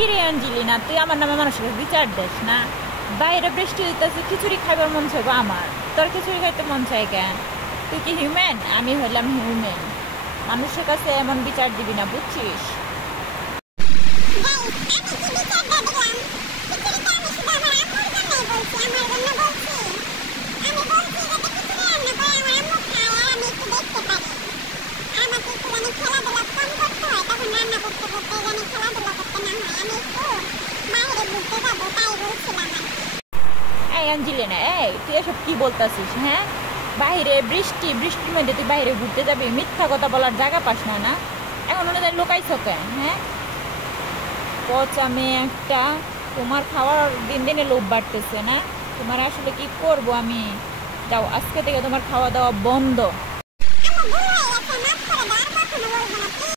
কিরে অঞ্জলি, তুই আমার নামে মানুষের বিচার দেস না? বাইরে বৃষ্টি হইতেছে, খিচুড়ি খাইবার মন চাইবো আমার, তোর খিচুড়ি খাইতে মন চাই কেন? তুই কি হিউম্যান? আমি হইলাম হিউম্যান। মানুষের কাছে এমন বিচার দিবি না, বুঝছিস? এই অঞ্জলি, এই তুই এসব কি বলতাছিস? হ্যাঁ, বাইরে বৃষ্টির মধ্যে তুই বাইরে ঘুরতে যাবি? মিথ্যা কথা বলার জায়গা পাস না না? এখন ওনাদের লোকাইছ কেন? হ্যাঁ, পচা মেয়ে একটা। তোমার খাওয়ার দিন দিনে লোভ বাড়তেছে না? তোমার আসলে কি করব আমি? যাও, আজকে থেকে তোমার খাওয়া দাওয়া বন্ধ।